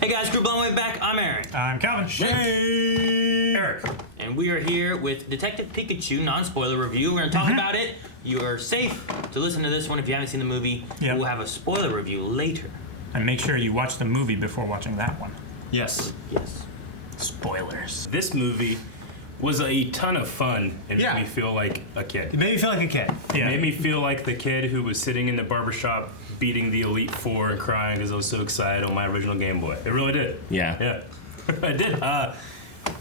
Hey guys, Group Long Way Back. I'm Aaron. I'm Calvin. Hey, Eric. And we are here with Detective Pikachu non-spoiler review. We're going to talk about it. You are safe to listen to this one if you haven't seen the movie. Yep. We'll have a spoiler review later. And make sure you watch the movie before watching that one. Yes. Yes. Spoilers. This movie was a ton of fun and Yeah. made me feel like a kid. It made me feel like a kid. Yeah. It made me feel like the kid who was sitting in the barbershop beating the Elite Four and crying because I was so excited on my original Game Boy. It really did. Yeah. Yeah. It did.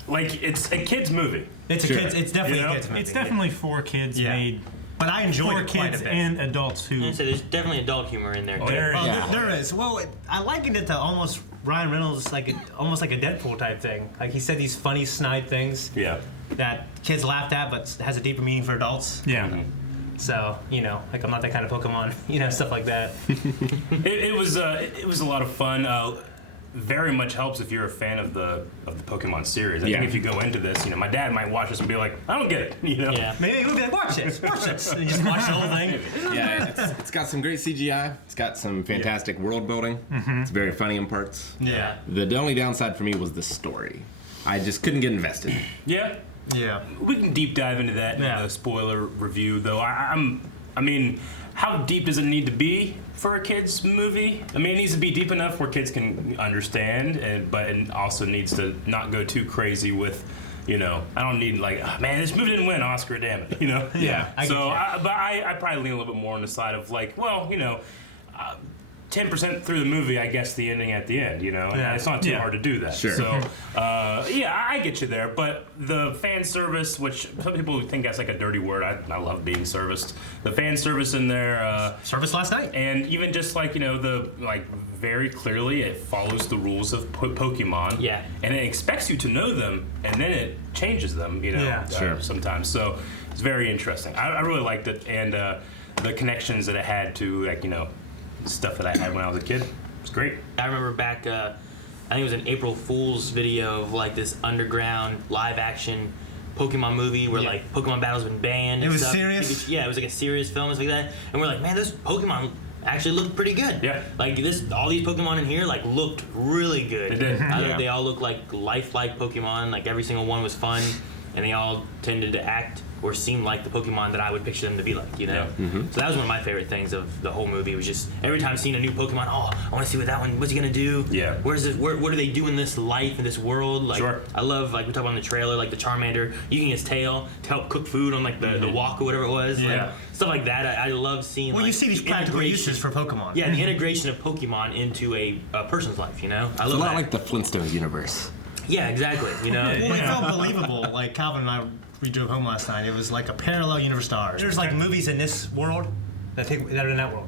Like, it's a kid's movie. It's Sure. a kid's. It's definitely You know? a kid's movie. It's definitely for kids Yeah. made But I enjoyed for it quite kids a bit. and adults who. So there's definitely adult humor in there. Oh, There- Oh, Yeah. there is. Well, I likened it to almost Ryan Reynolds, almost like a Deadpool type thing. Like he said these funny snide things Yeah. that kids laughed at, but has a deeper meaning for adults. Yeah. So like I'm not that kind of Pokemon, stuff like that. It was a lot of fun. Very much helps if you're a fan of the Pokemon series. I Yeah. think if you go into this, my dad might watch this and be like, I don't get it. Yeah. Maybe we'll be like, watch this, and just watch the whole thing. Yeah, it's got some great CGI. It's got some fantastic world building. It's very funny in parts. Yeah. The only downside for me was the story. I just couldn't get invested. Yeah. Yeah. We can deep dive into that Yeah. in the spoiler review, though. I mean, how deep does it need to be for a kids movie? I mean, it needs to be deep enough where kids can understand, but it also needs to not go too crazy with, I don't need like, oh, man, this movie didn't win Oscar, damn it, Yeah, I get So, you. I probably lean a little bit more on the side of like, well, 10% through the movie, I guess the ending at the end, and Yeah. it's not too Yeah. hard to do that. Sure. So, yeah, I get you there. But the fan service, which some people think that's like a dirty word, I love being serviced. The fan service in there, Service last night. and even just like very clearly it follows the rules of Pokemon. Yeah. And it expects you to know them, and then it changes them. Yeah. Sure. Sometimes. So it's very interesting. I really liked it, and the connections that it had to stuff that I had when I was a kid. It's great. I remember back, I think it was an April Fool's video of like this underground live action Pokemon movie where like Pokemon battles been banned. It and was stuff. serious? Yeah, it was like a serious film and stuff like that. And we're like, man, this Pokemon actually looked pretty good. Yeah. Like all these Pokemon in here like looked really good. They did. I Yeah. thought they all looked like lifelike Pokemon. Like every single one was fun, and they all tended to act or seem like the Pokemon that I would picture them to be like, Yeah. So that was one of my favorite things of the whole movie. Was just every time seeing a new Pokemon, oh, I want to see what that one. What's he gonna do? Yeah. Where's this? What do they do in this life in this world? Like, Sure. I love like we talked about in the trailer, like the Charmander using his tail to help cook food on like the walk or whatever it was. Yeah. Like, stuff like that. I love seeing. Well, like, you see these the practical integration- uses for Pokemon. Yeah, the integration of Pokemon into a person's life. I It's love a lot that. like the Flintstones universe. Yeah, exactly. Well, it Yeah. felt believable. Like Calvin and I, we drove home last night. It was like a parallel universe to ours. There's like movies in this world that are in that world.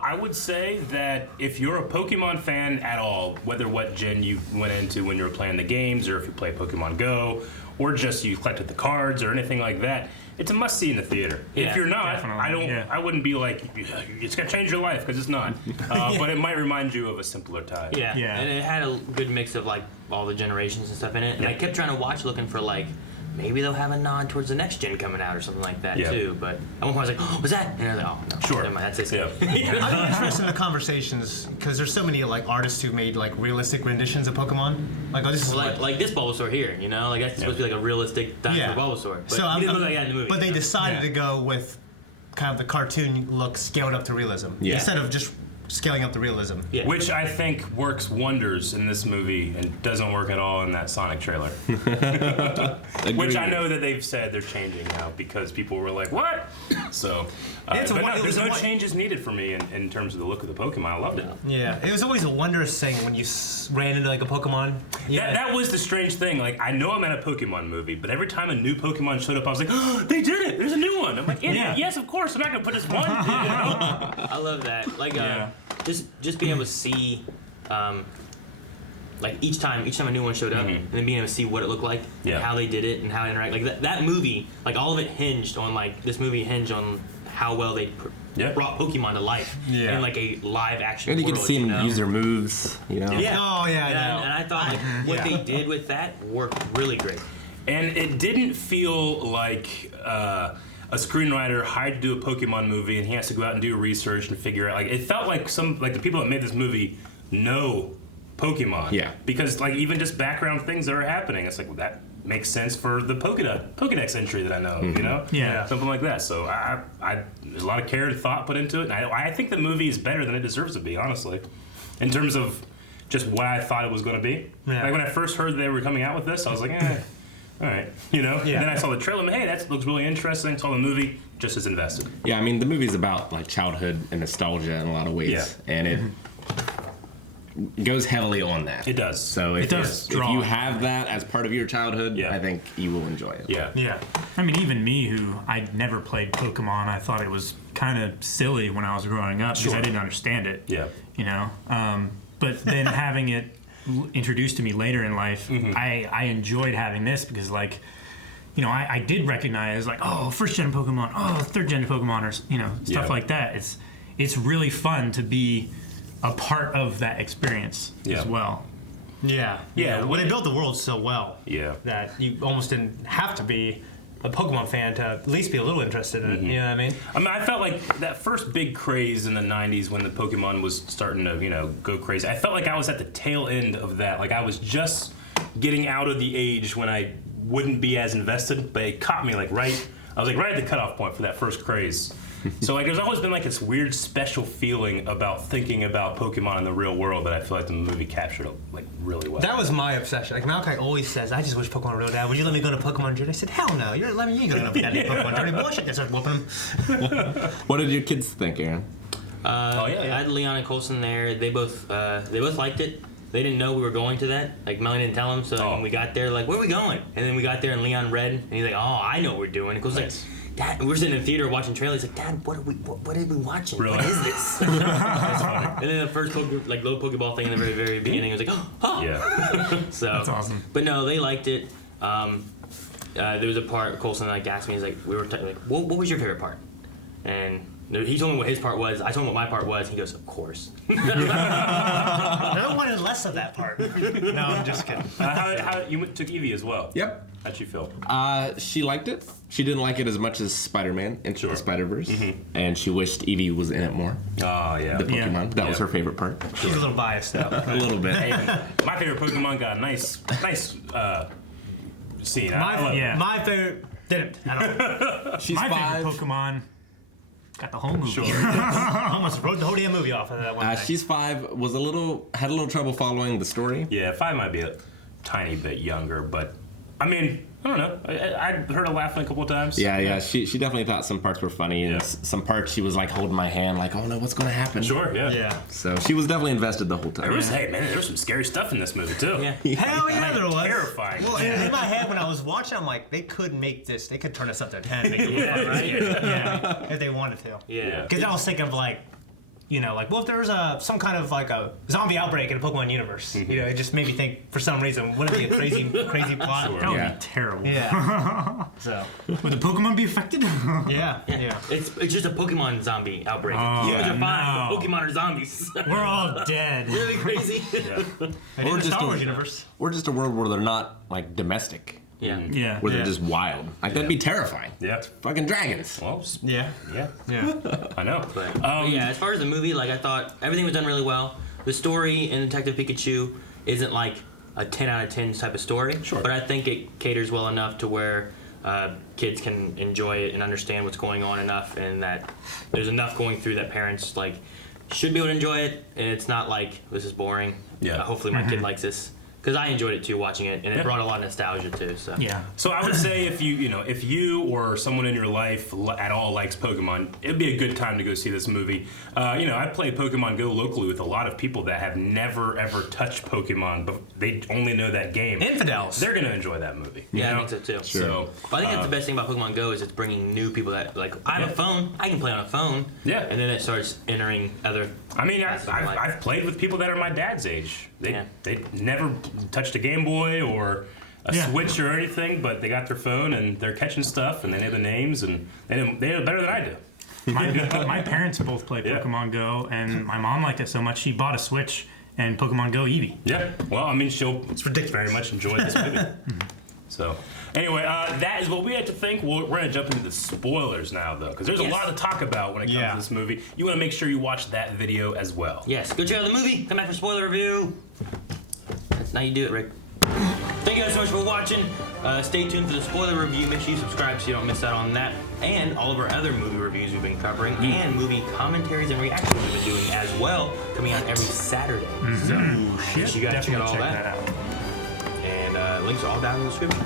I would say that if you're a Pokemon fan at all, whether what gen you went into when you were playing the games, or if you play Pokemon Go, or just you collected the cards or anything like that, it's a must see in the theater. Yeah, If you're not, definitely, I wouldn't be like, it's gonna change your life, because it's not. But it might remind you of a simpler time. Yeah. Yeah. And it had a good mix of like all the generations and stuff in it. And I kept trying to watch, looking for like maybe they'll have a nod towards the next gen coming out or something like that Yeah. too. But at one point I was like, oh, what's that? And I was like, oh no, Sure. never mind, that's it. Yeah. I'm interested in the conversations because there's so many like artists who made like realistic renditions of Pokemon. Like, oh, this is like this Bulbasaur here, like that's supposed to be like a realistic dinosaur Yeah. Bulbasaur. But So he I'm- didn't look like that in the movie. But they decided Yeah. to go with kind of the cartoon look scaled up to realism Yeah. instead of just scaling up the realism. Yeah. Which I think works wonders in this movie and doesn't work at all in that Sonic trailer. Which I know that they've said they're changing now because people were like, what? So, It's a but won- no, it there's was a no won- changes needed for me in terms of the look of the Pokemon. I loved it. Yeah, it was always a wondrous thing when you ran into like a Pokemon. That was the strange thing. Like, I know I'm at a Pokemon movie, but every time a new Pokemon showed up, I was like, oh, they did it! There's a new one! I'm like, yeah. Yes, of course, I'm not gonna put this one. I love that. Like, Yeah. just being able to see, like each time a new one showed up, and then being able to see what it looked like, Yeah. and how they did it, and how it interact. Like that movie, like all of it hinged on this movie hinged on how well they Yeah. brought Pokemon to life Yeah. in like a live action And you world. get to see them use their moves, Yeah. Oh, yeah, I And, know. and I thought like, what Yeah. they did with that worked really great. And it didn't feel like a screenwriter hired to do a Pokemon movie and he has to go out and do research and figure out. Like, it felt like the people that made this movie know Pokemon. Yeah. Because like even just background things that are happening, it's like well, that makes sense for the Pokedex entry that I know. You know. Yeah. Something like that. So there's a lot of care and thought put into it, and I think the movie is better than it deserves to be, honestly, in terms of just what I thought it was going to be. Yeah. Like when I first heard they were coming out with this, I was like, all right, you know. Yeah. And then I saw the trailer, and hey, that looks really interesting. Saw the movie, just as invested. Yeah, I mean, the movie's about like childhood and nostalgia in a lot of ways, Yeah. and it goes heavily on that. It does. So if, It does if draw you on have that as part of your childhood, Yeah. I think you will enjoy it. Yeah. Yeah. I mean, even me, who I'd never played Pokemon, I thought it was kind of silly when I was growing up because I didn't understand it. Yeah. You know, but then having it introduced to me later in life, I enjoyed having this because, like, you know, I did recognize like, oh, first gen Pokemon, oh, third gen Pokemon, or you know, stuff like that. It's really fun to be a part of that experience as well. Yeah. Yeah, Well, they built the world so well. Yeah. That you almost didn't have to be a Pokemon fan to at least be a little interested in it. You know what I mean? I mean, I felt like that first big craze in the 90s when the Pokemon was starting to, you know, go crazy. I felt like I was at the tail end of that. Like I was just getting out of the age when I wouldn't be as invested, but it caught me like I was like right at the cutoff point for that first craze. So like there's always been like this weird special feeling about thinking about Pokemon in the real world that I feel like the movie captured like really well. That was my obsession. Like Malachi always says, I just wish Pokemon were real, Dad. Would you let me go to Pokemon Journey? I said, hell no. You ain't going to any Pokemon Journey. Bullshit. They started whooping him. What did your kids think, Aaron? I had Leon and Colson there. They both liked it. They didn't know we were going to that. Like Melanie didn't tell them. So when we got there, like, where are we going? And then we got there and Leon read, and he's like, oh, I know what we're doing. And Colson's like, Dad, and we're sitting in the theater watching trailers. Like, Dad, what are we watching? Really? What is this? That's funny. And then the first little Pokeball thing in the very, very beginning, I was like, oh. Yeah. So That's awesome. But no, they liked it. There was a part Colson like asked me, he's like, we were like, what was your favorite part? And he told me what his part was. I told him what my part was. He goes, of course. No one is less of that part. No, I'm just kidding. How you took Eevee as well? Yep. How'd you feel? She liked it. She didn't like it as much as Spider-Man Into the Spider-Verse, Mm-hmm. and she wished Eevee was in it more. Oh yeah. The Pokemon. That was her favorite part. She's a little biased, though. A little bit. My favorite Pokemon got a nice scene. I love it. My favorite didn't. I don't know. She's My 5. favorite Pokemon got the whole movie. Sure. I almost wrote the whole damn movie off of that one thing. She's 5. Had a little trouble following the story. Yeah, 5 might be a tiny bit younger, but I mean, I don't know. I heard her laughing a couple of times. Yeah. She definitely thought some parts were funny, and Yeah. some parts she was like holding my hand, like, oh no, what's gonna happen? Sure. Yeah. Yeah. So she was definitely invested the whole time. There was some scary stuff in this movie too. Yeah. Hell yeah, there was. Terrifying. Well, in my head, when I was watching, I'm like, they could make this. They could turn this up to 10. Make it Yeah, right? yeah, if they wanted to. Yeah. Because I was thinking of like, you know, like, well, if there was some kind of like a zombie outbreak in a Pokemon universe, you know, it just made me think for some reason, wouldn't it be a crazy plot? Sure. That would Yeah. be terrible. Yeah. So. Would the Pokemon be affected? Yeah. It's just a Pokemon zombie outbreak. Oh, Humans are fine, no. but Pokemon are zombies. We're all dead. Really crazy. And in the just Star a- Wars universe. Or just a world where they're not like domestic, Yeah. Yeah. where Yeah. they're just wild. Like that'd be terrifying. Yeah. Fucking dragons. Well, Yeah. yeah. Yeah. I know. But yeah, as far as the movie, like I thought everything was done really well. The story in Detective Pikachu isn't like a 10 out of 10 type of story, but I think it caters well enough to where kids can enjoy it and understand what's going on enough, and that there's enough going through that parents like should be able to enjoy it, and it's not like this is boring. Yeah. Hopefully my kid likes this. Because I enjoyed it too, watching it, and it Yeah. brought a lot of nostalgia too. So Yeah. So I would say if you or someone in your life at all likes Pokemon, it'd be a good time to go see this movie. I play Pokemon Go locally with a lot of people that have never ever touched Pokemon, but they only know that game. Infidels. They're gonna enjoy that movie. yeah, you know? I think so too. So But I think that's the best thing about Pokemon Go is it's bringing new people that like I have a phone, I can play on a phone. Yeah. And then it starts entering other. I mean, That's what I like. I've played with people that are my dad's age. Yeah. They never touched a Game Boy or a Yeah. Switch or anything, but they got their phone and they're catching stuff and they know the names and they know it better than I do. My parents both play Yeah. Pokemon Go, and my mom liked it so much she bought a Switch and Pokemon Go Eevee. Yeah. Well, I mean, she'll ridiculous. very much enjoy this movie. So, anyway, that is what we had to think. We're going to jump into the spoilers now, though, because there's a Yes. lot to talk about when it comes Yeah. to this movie. You want to make sure you watch that video as well. Yes, go check out the movie. Come back for spoiler review. That's how you do it, Rick. Thank you guys so much for watching. Stay tuned for the spoiler review. Make sure you subscribe so you don't miss out on that. And all of our other movie reviews we've been covering, and movie commentaries and reactions we've been doing as well, coming out every Saturday. So make sure you guys check Definitely out all check that. that out. And links are all down in the description.